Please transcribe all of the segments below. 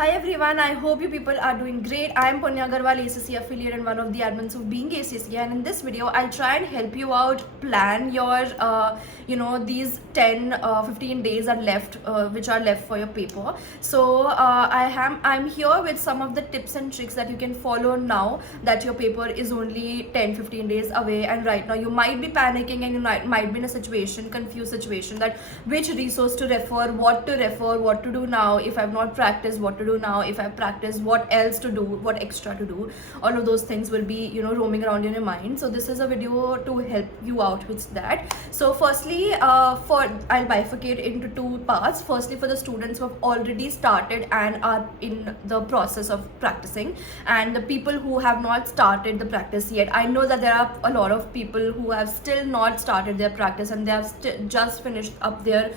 Hi everyone, I hope you people are doing great. I am Punya Agarwal, ACC affiliate and one of the admins of Being ACC, and in this video I'll try and help you out plan your these 15 days are left which are left for your paper. So I'm here with some of the tips and tricks that you can follow now that your paper is only 10-15 days away, and right now you might be panicking and you might be in a confused situation, that which resource to refer, what to do now, if I've not practiced, what to do now, if I've practiced, what else to do, what extra to do. All of those things will be roaming around in your mind. So this is a video to help you out with that. So firstly, I'll bifurcate into two parts. Firstly, for the students who have already started and are in the process of practicing, and the people who have not started the practice yet. I know that there are a lot of people who have still not started their practice, and they have just finished up their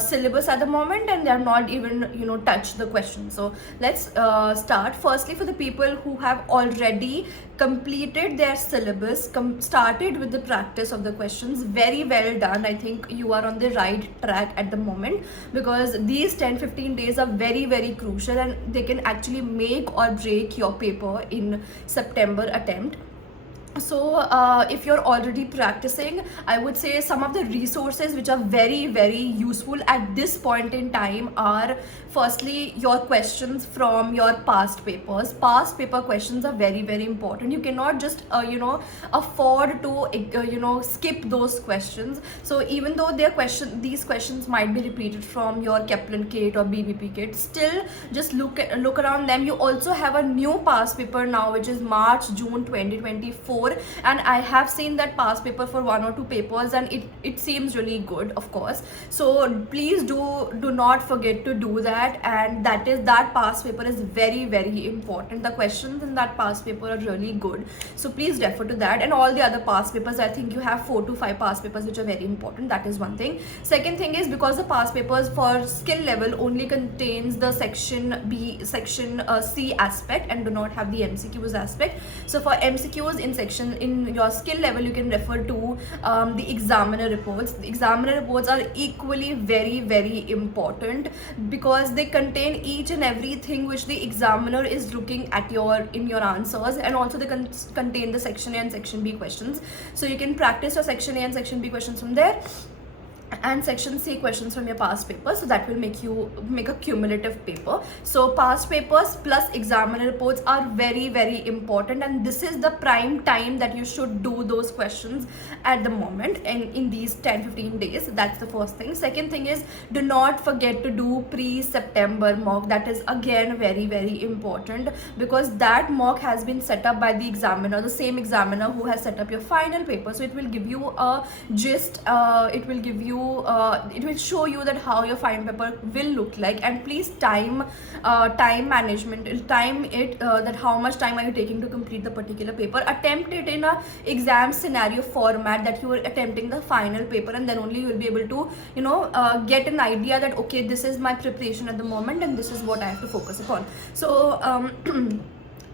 syllabus at the moment, and they have not even touched the questions. So let's start. Firstly, for the people who have already completed their syllabus, started with the practice of the questions, very well done. I think you are on the right track at the moment, because these 10-15 days are very, very crucial, and they can actually make or break your paper in September attempt. So if you're already practicing, I would say some of the resources which are very, very useful at this point in time are, firstly, your questions from your past papers. Past paper questions are very, very important. You cannot just afford to skip those questions. So even though these questions might be repeated from your Kaplan kit or BBP kit, still just look around them. You also have a new past paper now, which is March-June 2024, and I have seen that past paper for one or two papers, and it seems really good, of course. So please do not forget to do that, and that past paper is very, very important. The questions in that past paper are really good, so please refer to that. And all the other past papers, I think you have 4 to 5 past papers which are very important. That is one thing. Second thing is, because the past papers for skill level only contains the section C aspect and do not have the MCQs aspect. So for MCQs in your skill level, you can refer to the examiner reports. The examiner reports are equally very, very important, because they contain each and everything which the examiner is looking at in your answers, and also they contain the section A and section B questions. So you can practice your section A and section B questions from there, and section C questions from your past paper. So that will make a cumulative paper. So past papers plus examiner reports are very, very important, and this is the prime time that you should do those questions at the moment, and in these 10-15 days. That's the first thing. Second thing is, do not forget to do pre-September mock. That is again very, very important, because that mock has been set up by the examiner, the same examiner who has set up your final paper. So it will give you a gist, it will show you that how your final paper will look like. And please time management, time it, that how much time are you taking to complete the particular paper. Attempt it in a exam scenario format, that you are attempting the final paper, and then only you will be able to get an idea that okay, this is my preparation at the moment, and this is what I have to focus upon. So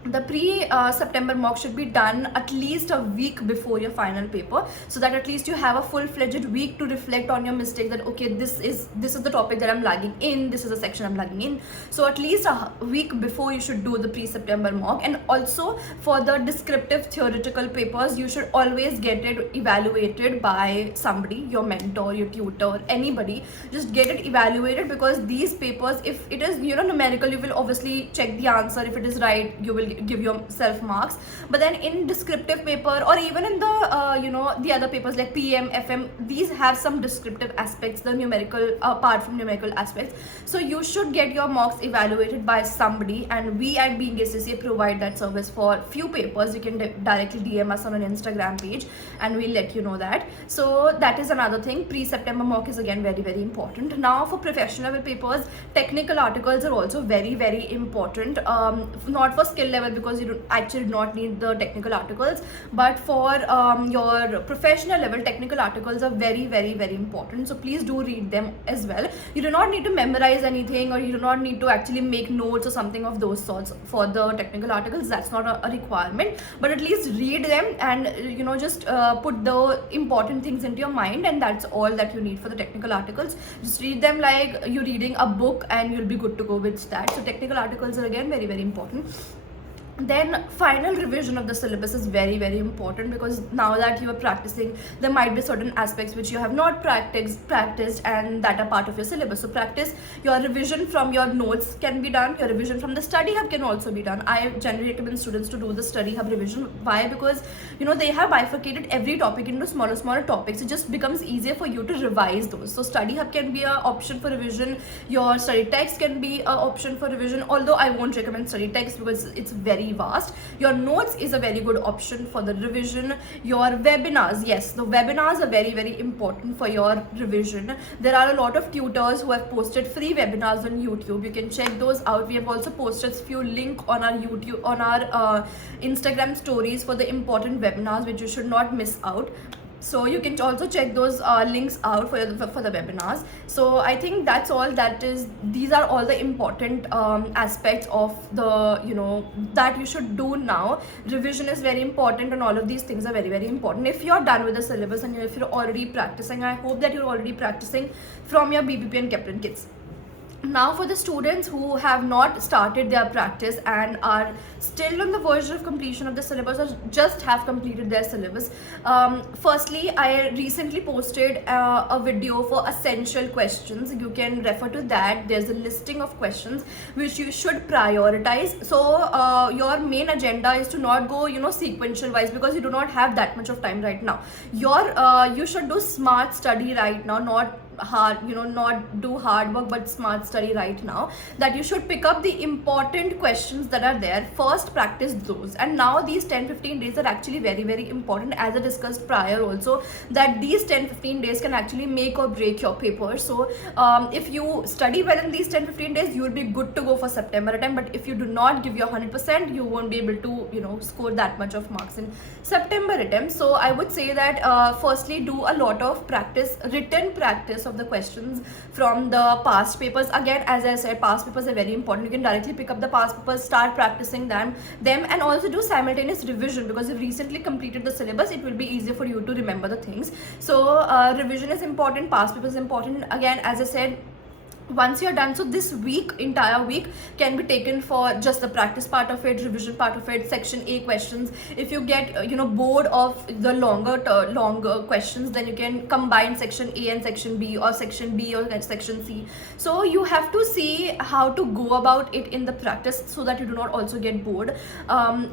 the pre-September mock should be done at least a week before your final paper, so that at least you have a full-fledged week to reflect on your mistake, that okay, this is the topic that I'm lagging in, this is the section I'm lagging in. So at least a week before you should do the pre-September mock. And also for the descriptive theoretical papers, you should always get it evaluated by somebody, your mentor, your tutor, anybody. Just get it evaluated, because these papers, if it is numerical, you will obviously check the answer. If it is right, you will give yourself marks. But then in descriptive paper, or even in the the other papers like PM, FM, these have some descriptive aspects, the numerical apart from numerical aspects. So you should get your marks evaluated by somebody, and we at Being ACCA provide that service for few papers. You can directly DM us on an Instagram page, and we'll let you know that. So that is another thing. Pre-September mock is again very, very important. Now for professional level papers, technical articles are also very, very important, not for skill level level, because you don't actually do not need the technical articles, but for your professional level, technical articles are very, very, very important. So please do read them as well. You do not need to memorize anything, or you do not need to actually make notes or something of those sorts for the technical articles. That's not a requirement, but at least read them and just put the important things into your mind, and that's all that you need for the technical articles. Just read them like you're reading a book, and you'll be good to go with that. So technical articles are again very, very important. Then final revision of the syllabus is very, very important, because now that you are practicing, there might be certain aspects which you have not practiced and that are part of your syllabus. So practice. Your revision from your notes can be done. Your revision from the study hub can also be done. I generally recommend students to do the study hub revision. Why? Because they have bifurcated every topic into smaller topics. It just becomes easier for you to revise those. So study hub can be an option for revision. Your study text can be an option for revision, although I won't recommend study text because it's very vast. Your notes is a very good option for the revision. Your webinars, yes, the webinars are very, very important for your revision. There are a lot of tutors who have posted free webinars on YouTube. You can check those out. We have also posted few links on our YouTube, on our Instagram stories for the important webinars which you should not miss out. So you can also check those links out for the webinars. So I think that's all. These are all the important aspects of the that you should do now. Revision is very important, and all of these things are very, very important. If you're done with the syllabus and if you're already practicing, I hope that you're already practicing from your BPP and Kaplan kits. Now for the students who have not started their practice and are still on the verge of completion of the syllabus, or just have completed their syllabus, firstly, I recently posted a video for essential questions. You can refer to that. There's a listing of questions which you should prioritize. So your main agenda is to not go sequential wise, because you do not have that much of time right now. You should do smart study right now, not not do hard work, but smart study right now. That you should pick up the important questions that are there, first practice those. And now these 10-15 days are actually very, very important, as I discussed prior also, that these 10-15 days can actually make or break your paper. So if you study well in these 10-15 days, you will be good to go for September attempt. But if you do not give your 100%, you won't be able to score that much of marks in September attempt. So I would say that firstly, do a lot of practice, written practice of the questions from the past papers. Again, as I said, past papers are very important. You can directly pick up the past papers, start practicing them, and also do simultaneous revision, because you recently completed the syllabus. It will be easier for you to remember the things. So revision is important, past papers is important. Again, as I said, once you're done, so this entire week can be taken for just the practice part of it, revision part of it, section A questions. If you get bored of the longer questions, then you can combine section A and section B, or section B or section C. So you have to see how to go about it in the practice, so that you do not also get bored.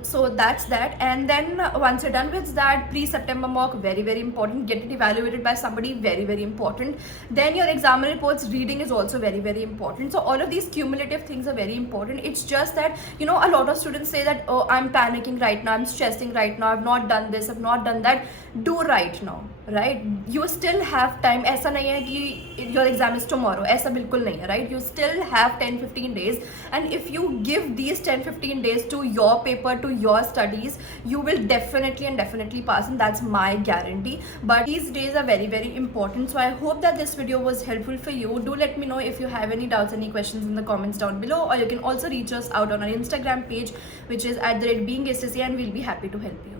So that's that. And then once you're done with that, pre-September mock, very, very important. Get it evaluated by somebody, very, very important. Then your exam reports, reading is also very, very important. So all of these cumulative things are very important. It's just that a lot of students say that, oh, I'm panicking right now, I'm stressing right now, I've not done this, I've not done that. Do right now, right? You still have time. ऐसा नहीं है कि your exam is tomorrow, ऐसा बिल्कुल नहीं है, right? You still have 10-15 days, and if you give these 10-15 days to your paper, to your studies, you will definitely pass, and that's my guarantee. But these days are very, very important. So I hope that this video was helpful for you. Do let me know if you have any doubts, any questions in the comments down below, or you can also reach us out on our Instagram page, which is @beingacc, and we'll be happy to help you.